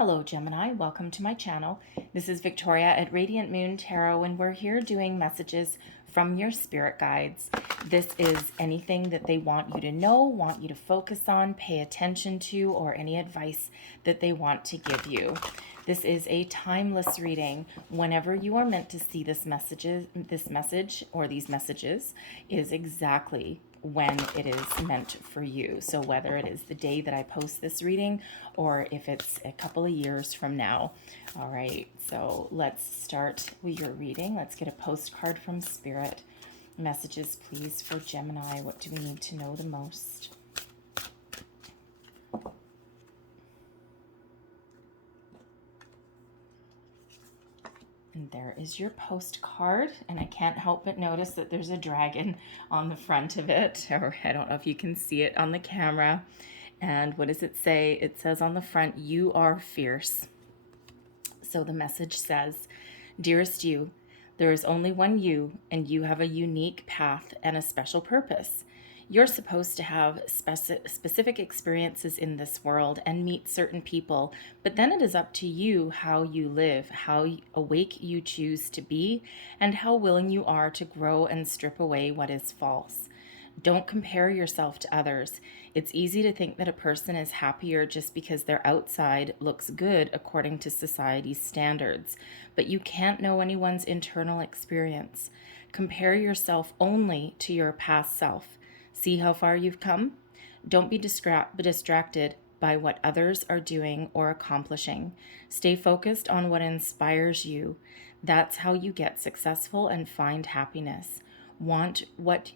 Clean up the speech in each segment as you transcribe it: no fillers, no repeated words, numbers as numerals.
Hello Gemini, welcome to my channel. This is Victoria at Radiant Moon Tarot, and we're here doing messages from your spirit guides. This is anything that they want you to know, want you to focus on, pay attention to, or any advice that they want to give you. This is a timeless reading. Whenever you are meant to see this message or these messages is exactly when it is meant for you. So whether it is the day that I post this reading or if it's a couple of years from now. All right, so let's start with your reading. Let's get a postcard from Spirit. Messages, please, for Gemini. What do we need to know the most? And there is your postcard, and I can't help but notice that there's a dragon on the front of it, or I don't know if you can see it on the camera. And what does it say? It says on the front, "You are fierce." So the message says, "Dearest you, there is only one you, and you have a unique path and a special purpose. You're supposed to have specific experiences in this world and meet certain people, but then it is up to you how you live, how awake you choose to be, and how willing you are to grow and strip away what is false. Don't compare yourself to others. It's easy to think that a person is happier just because their outside looks good according to society's standards, but you can't know anyone's internal experience. Compare yourself only to your past self. See how far you've come? Don't be distracted by what others are doing or accomplishing. Stay focused on what inspires you. That's how you get successful and find happiness. Want what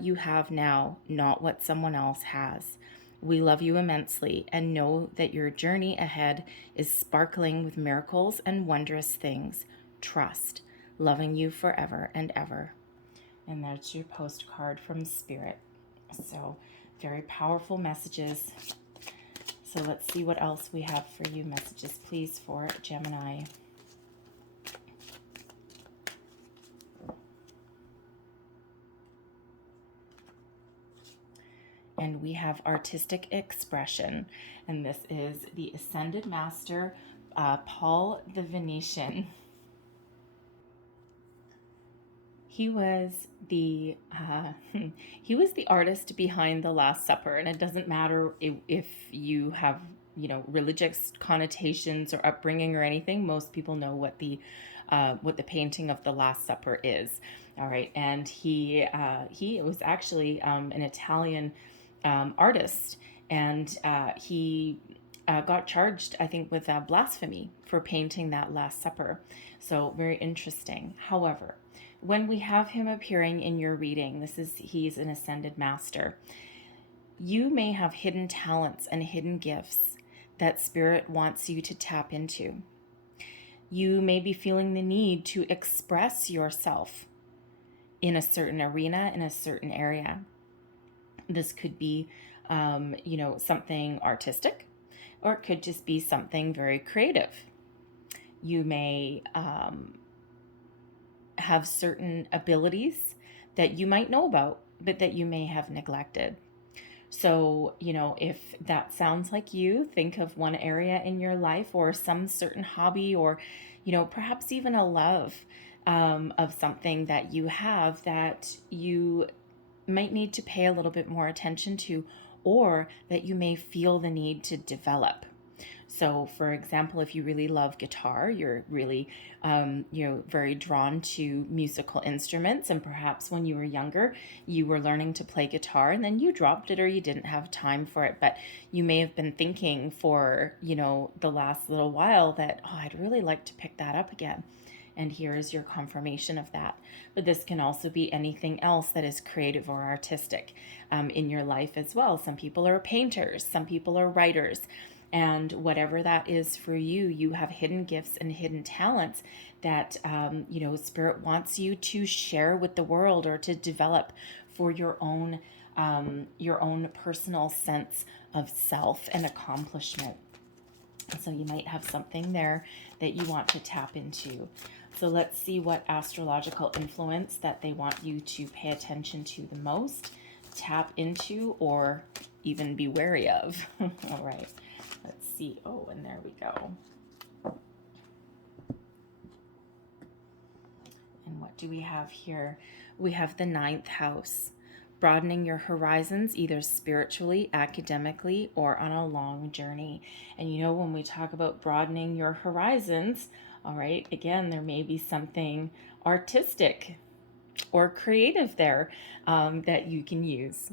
you have now, not what someone else has. We love you immensely and know that your journey ahead is sparkling with miracles and wondrous things. Trust. Loving you forever and ever." And that's your postcard from Spirit. So very powerful messages. So let's see what else we have for you. Messages, please, for Gemini. And we have artistic expression. And this is the Ascended Master, Paul the Venetian. He was the artist behind the Last Supper, and it doesn't matter if you have religious connotations or upbringing or anything. Most people know what the painting of the Last Supper is. All right, and he was actually an Italian artist, and he got charged, I think, with blasphemy for painting that Last Supper. So very interesting. However, when we have him appearing in your reading, he's an ascended master. You may have hidden talents and hidden gifts that Spirit wants you to tap into. You may be feeling the need to express yourself in a certain arena, in a certain area. This could be, something artistic, or it could just be something very creative. You may have certain abilities that you might know about, but that you may have neglected. So, if that sounds like you, think of one area in your life or some certain hobby or, perhaps even a love of something that you have that you might need to pay a little bit more attention to, or that you may feel the need to develop. So, for example, if you really love guitar, you're really, very drawn to musical instruments, and perhaps when you were younger, you were learning to play guitar, and then you dropped it or you didn't have time for it, but you may have been thinking for, the last little while that, oh, I'd really like to pick that up again. And here is your confirmation of that. But this can also be anything else that is creative or artistic in your life as well. Some people are painters, some people are writers. And whatever that is for you, you have hidden gifts and hidden talents that, Spirit wants you to share with the world or to develop for your own personal sense of self and accomplishment. So you might have something there that you want to tap into. So let's see what astrological influence that they want you to pay attention to the most, tap into, or even be wary of. All right. Let's see. Oh, and there we go. And what do we have here? We have the 9th house, broadening your horizons, either spiritually, academically, or on a long journey. And you know, when we talk about broadening your horizons, all right, again, there may be something artistic or creative there that you can use.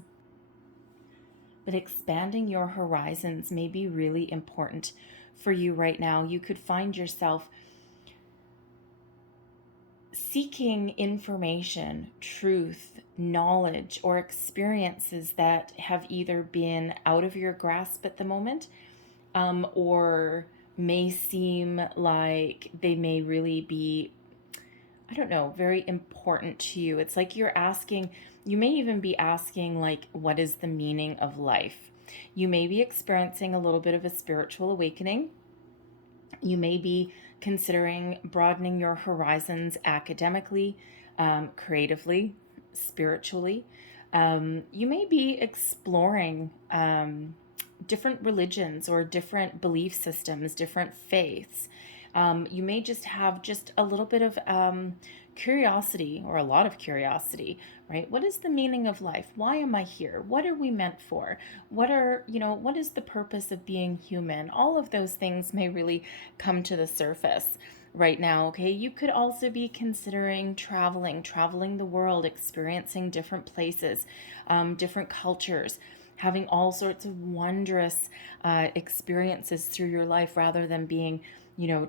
But expanding your horizons may be really important for you right now. You could find yourself seeking information, truth, knowledge, or experiences that have either been out of your grasp at the moment, or may seem like they may really be, I don't know, very important to you. It's like you're asking, you may even be asking, like, what is the meaning of life? You may be experiencing a little bit of a spiritual awakening. You may be considering broadening your horizons academically, creatively, spiritually. You may be exploring different religions or different belief systems, different faiths. You may just have just a little bit of curiosity, or a lot of curiosity, right? What is the meaning of life? Why am I here? What are we meant for? What is the purpose of being human? All of those things may really come to the surface right now, okay? You could also be considering traveling the world, experiencing different places, different cultures, having all sorts of wondrous experiences through your life, rather than being,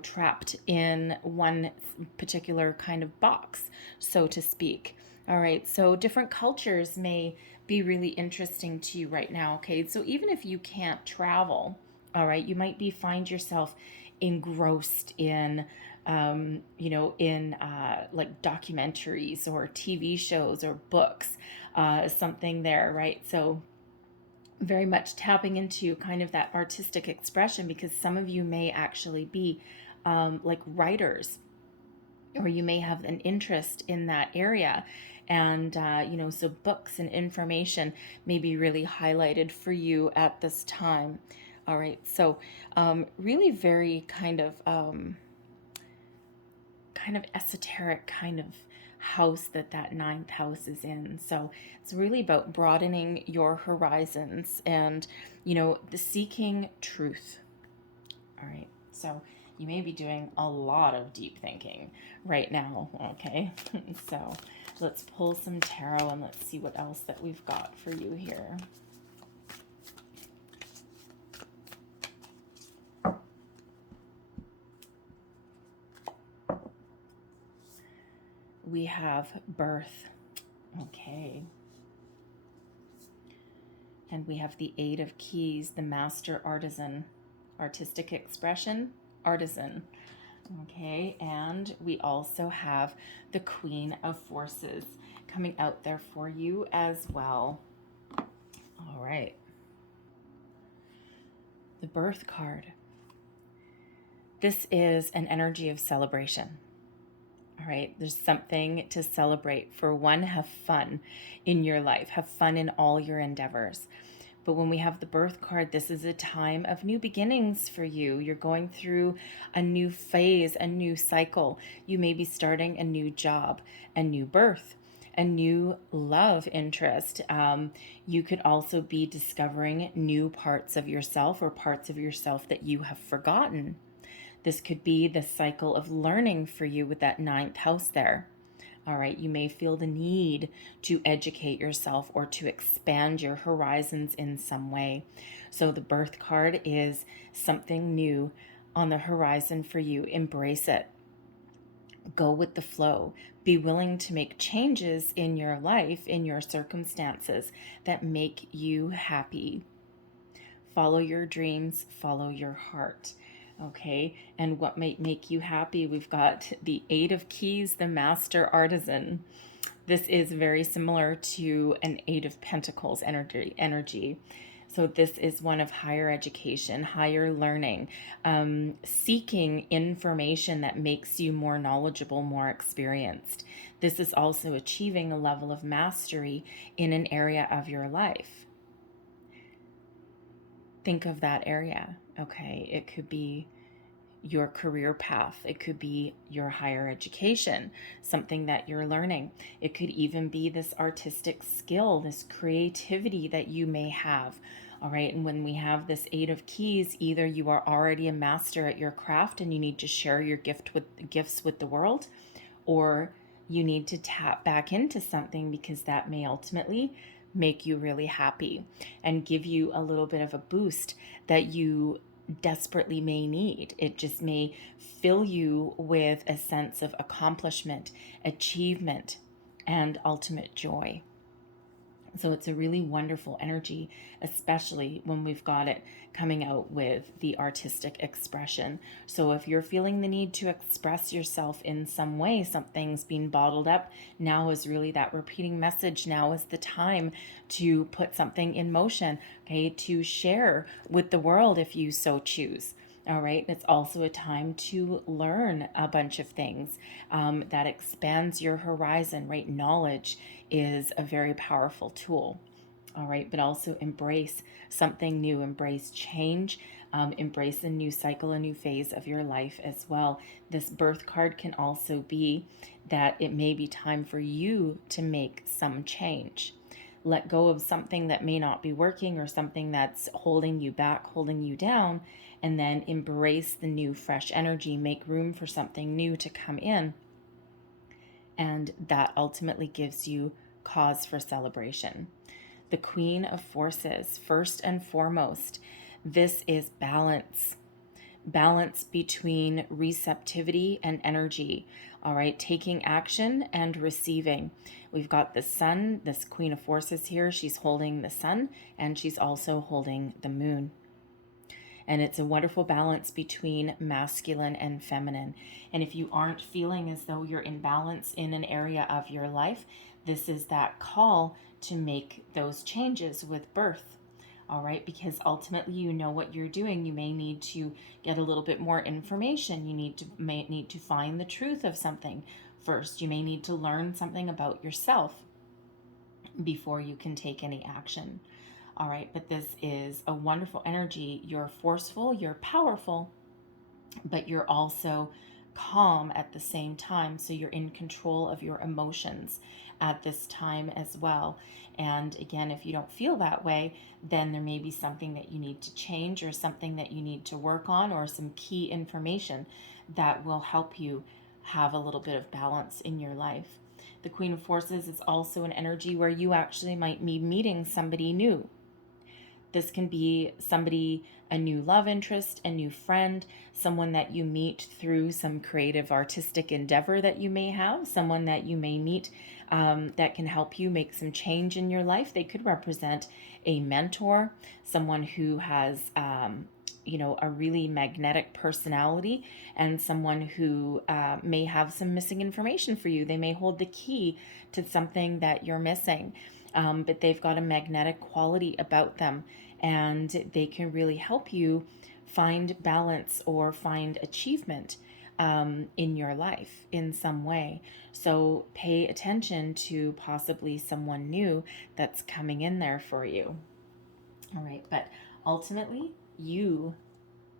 trapped in one particular kind of box, so to speak. All right, so different cultures may be really interesting to you right now, okay? So even if you can't travel, all right, you might find yourself engrossed in, like documentaries or TV shows or books, something there, right? So very much tapping into kind of that artistic expression, because some of you may actually be like writers, or you may have an interest in that area. And, so books and information may be really highlighted for you at this time. All right. So really very kind of esoteric kind of house that 9th house is in. So it's really about broadening your horizons and, the seeking truth. All right. So you may be doing a lot of deep thinking right now. Okay. So let's pull some tarot and let's see what else that we've got for you here. We have birth. Okay. And we have the 8 of Keys, the master artisan, artistic expression, artisan. Okay, and we also have the Queen of Forces coming out there for you as well. All right. The birth card. This is an energy of celebration. All right, there's something to celebrate. For one, have fun in your life, have fun in all your endeavors. But when we have the birth card, this is a time of new beginnings for you. You're going through a new phase, a new cycle. You may be starting a new job, a new birth, a new love interest. You could also be discovering new parts of yourself, or parts of yourself that you have forgotten. This could be the cycle of learning for you with that 9th house there. All right, you may feel the need to educate yourself or to expand your horizons in some way. So the birth card is something new on the horizon for you. Embrace it. Go with the flow. Be willing to make changes in your life, in your circumstances that make you happy. Follow your dreams, follow your heart. Okay, and what might make you happy? We've got the 8 of Keys, the master artisan. This is very similar to an 8 of Pentacles energy. So this is one of higher education, higher learning, seeking information that makes you more knowledgeable, more experienced. This is also achieving a level of mastery in an area of your life. Think of that area. Okay, it could be your career path. It could be your higher education, something that you're learning. It could even be this artistic skill, this creativity that you may have. All right. And when we have this Eight of Keys, either you are already a master at your craft and you need to share your gifts with the world, or you need to tap back into something because that may ultimately make you really happy and give you a little bit of a boost that you desperately may need. It just may fill you with a sense of accomplishment, achievement, and ultimate joy. So it's a really wonderful energy, especially when we've got it coming out with the artistic expression. So if you're feeling the need to express yourself in some way, something's being bottled up, now is really that repeating message. Now is the time to put something in motion, okay, to share with the world if you so choose. All right. It's also a time to learn a bunch of things that expands your horizon, right? Knowledge is a very powerful tool. All right. But also embrace something new, embrace change, embrace a new cycle, a new phase of your life as well. This birth card can also be that it may be time for you to make some change. Let go of something that may not be working or something that's holding you back, holding you down, and then embrace the new, fresh energy. Make room for something new to come in. And that ultimately gives you cause for celebration. The Queen of Forces, first and foremost, this is balance. Balance between receptivity and energy. All right, taking action and receiving. We've got the sun, this Queen of Forces here. She's holding the sun and she's also holding the moon. And it's a wonderful balance between masculine and feminine. And if you aren't feeling as though you're in balance in an area of your life, this is that call to make those changes with birth. All right, because ultimately you know what you're doing. You may need to get a little bit more information. You may need to find the truth of something first. You may need to learn something about yourself before you can take any action. All right, but this is a wonderful energy. You're forceful, you're powerful, but you're also calm at the same time. So you're in control of your emotions at this time as well. And again, if you don't feel that way, then there may be something that you need to change or something that you need to work on or some key information that will help you have a little bit of balance in your life. The Queen of Forces is also an energy where you actually might be meeting somebody new. This can be somebody, a new love interest, a new friend, someone that you meet through some creative artistic endeavor that you may have, someone that you may meet that can help you make some change in your life. They could represent a mentor, someone who has a really magnetic personality, and someone who may have some missing information for you. They may hold the key to something that you're missing. But they've got a magnetic quality about them, and they can really help you find balance or find achievement in your life in some way. So pay attention to possibly someone new that's coming in there for you. All right, but ultimately, you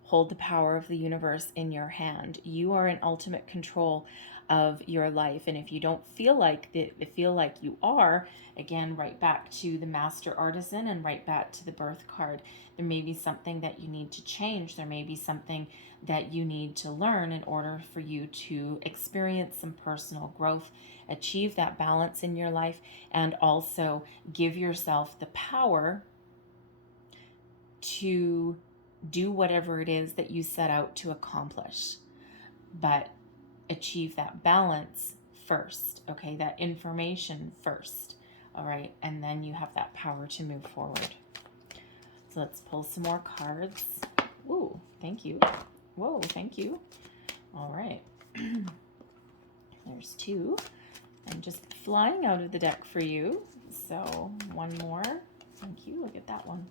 hold the power of the universe in your hand. You are in ultimate control of your life. And if you don't feel like you are, again, right back to the master artisan and right back to the birth card. There may be something that you need to change. There may be something that you need to learn in order for you to experience some personal growth, achieve that balance in your life, and also give yourself the power to do whatever it is that you set out to accomplish. But achieve that balance first, okay? That information first, all right? And then you have that power to move forward. So let's pull some more cards. Ooh, thank you. Whoa, thank you. All right. There's two. I'm just flying out of the deck for you. So one more. Thank you. Look at that one.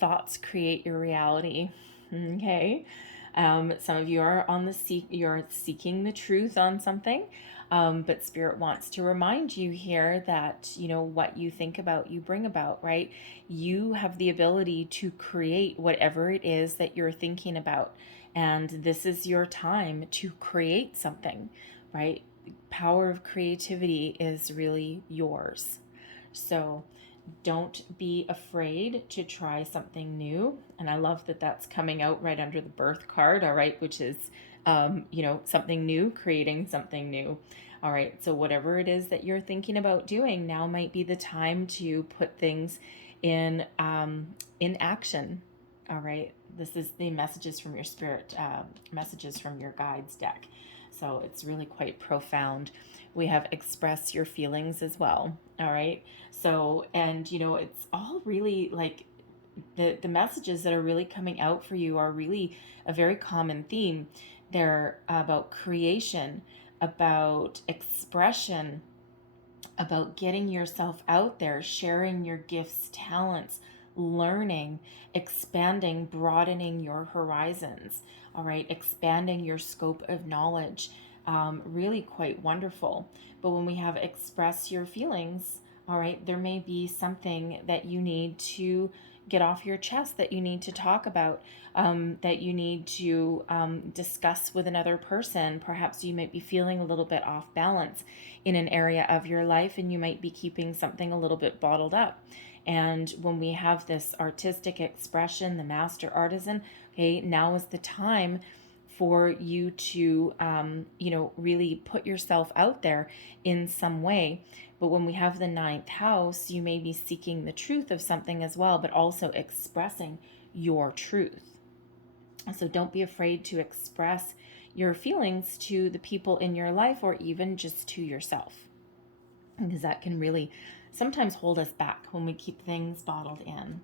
Thoughts create your reality. Okay. Some of you are on you're seeking the truth on something. But Spirit wants to remind you here that, what you think about, you bring about, right? You have the ability to create whatever it is that you're thinking about. And this is your time to create something, right? Power of creativity is really yours. So don't be afraid to try something new. And I love that that's coming out right under the birth card, all right, which is, something new, creating something new. All right, so whatever it is that you're thinking about doing, now might be the time to put things in action. All right, this is the messages from your spirit, messages from your guides deck. So it's really quite profound. We have express your feelings as well. All right. So, and it's all really like the messages that are really coming out for you are really a very common theme. They're about creation, about expression, about getting yourself out there, sharing your gifts, talents, learning, expanding, broadening your horizons, all right, expanding your scope of knowledge. Really quite wonderful. But when we have express your feelings, all right, there may be something that you need to get off your chest, that you need to talk about, that you need to discuss with another person. Perhaps you might be feeling a little bit off balance in an area of your life, and you might be keeping something a little bit bottled up. And when we have this artistic expression, the master artisan, okay, now is the time for you to, really put yourself out there in some way. But when we have the ninth house, you may be seeking the truth of something as well, but also expressing your truth. So don't be afraid to express your feelings to the people in your life, or even just to yourself, because that can really sometimes hold us back when we keep things bottled in.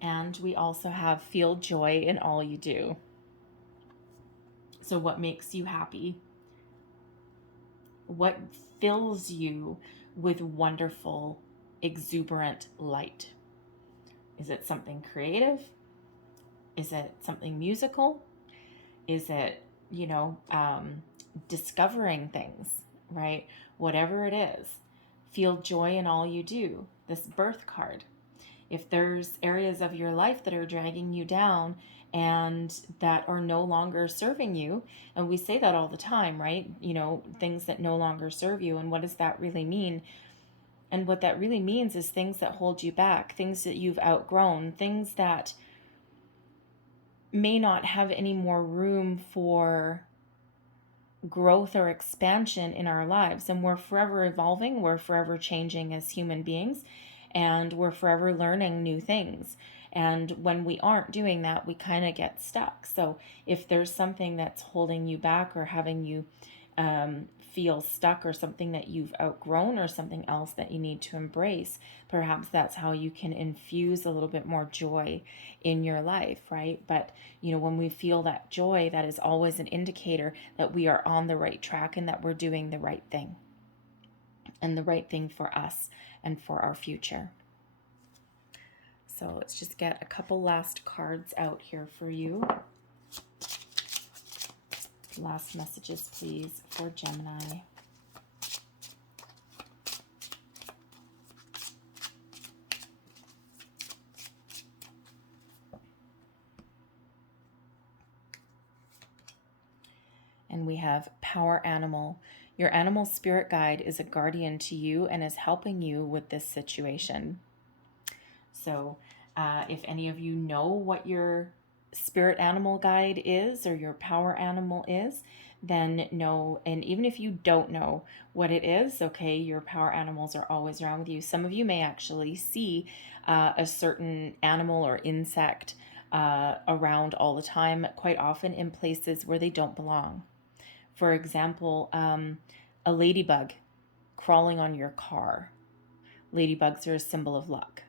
And we also have feel joy in all you do. So what makes you happy? What fills you with wonderful, exuberant light? Is it something creative? Is it something musical? Is it, discovering things, right? Whatever it is, feel joy in all you do. This birth card. If there's areas of your life that are dragging you down and that are no longer serving you, and we say that all the time, right? Things that no longer serve you. And what does that really mean? And what that really means is things that hold you back, things that you've outgrown, things that may not have any more room for growth or expansion in our lives. And we're forever evolving, we're forever changing as human beings, and we're forever learning new things. And when we aren't doing that, we kind of get stuck. So if there's something that's holding you back or having you feel stuck, or something that you've outgrown, or something else that you need to embrace, perhaps that's how you can infuse a little bit more joy in your life, right? But when we feel that joy, that is always an indicator that we are on the right track and that we're doing the right thing, and the right thing for us and for our future. So let's just get a couple last cards out here for you. Last messages, please, for Gemini. And we have power animal. Your animal spirit guide is a guardian to you and is helping you with this situation. So if any of you know what your spirit animal guide is, or your power animal is, then know. And even if you don't know what it is, okay, your power animals are always around with you. Some of you may actually see a certain animal or insect around all the time, quite often in places where they don't belong. For example, a ladybug crawling on your car. Ladybugs are a symbol of luck.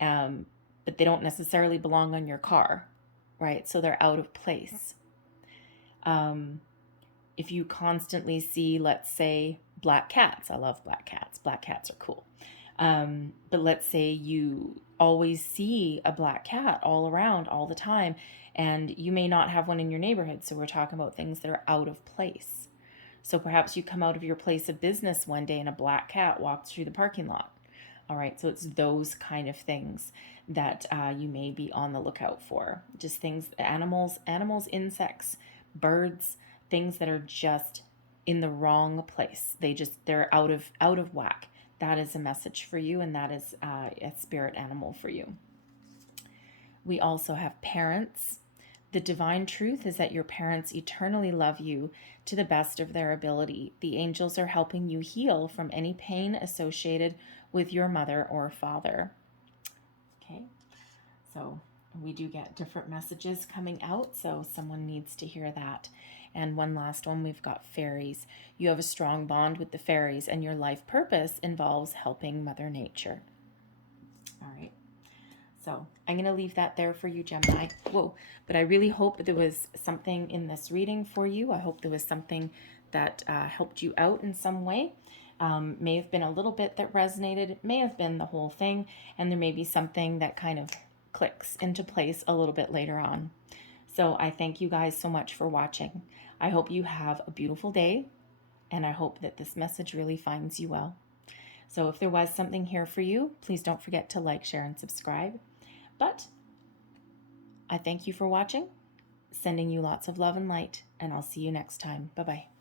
But they don't necessarily belong on your car, right? So they're out of place. If you constantly see, let's say, black cats, I love black cats. Black cats are cool. But let's say you always see a black cat all around all the time, and you may not have one in your neighborhood. So we're talking about things that are out of place. So perhaps you come out of your place of business one day and a black cat walks through the parking lot. All right, so it's those kind of things that you may be on the lookout for. Just things, animals, insects, birds, things that are just in the wrong place. They're out of whack. That is a message for you, and that is a spirit animal for you. We also have parents. The divine truth is that your parents eternally love you to the best of their ability. The angels are helping you heal from any pain associated with your mother or father. Okay, so we do get different messages coming out, so someone needs to hear that. And one last one, we've got fairies. You have a strong bond with the fairies, and your life purpose involves helping Mother Nature. All right. So I'm going to leave that there for you, Gemini. Whoa, but I really hope that there was something in this reading for you. I hope there was something that helped you out in some way. May have been a little bit that resonated. It may have been the whole thing, and there may be something that kind of clicks into place a little bit later on. So I thank you guys so much for watching. I hope you have a beautiful day, and I hope that this message really finds you well. So if there was something here for you, please don't forget to like, share, and subscribe. But I thank you for watching, sending you lots of love and light, and I'll see you next time. Bye-bye.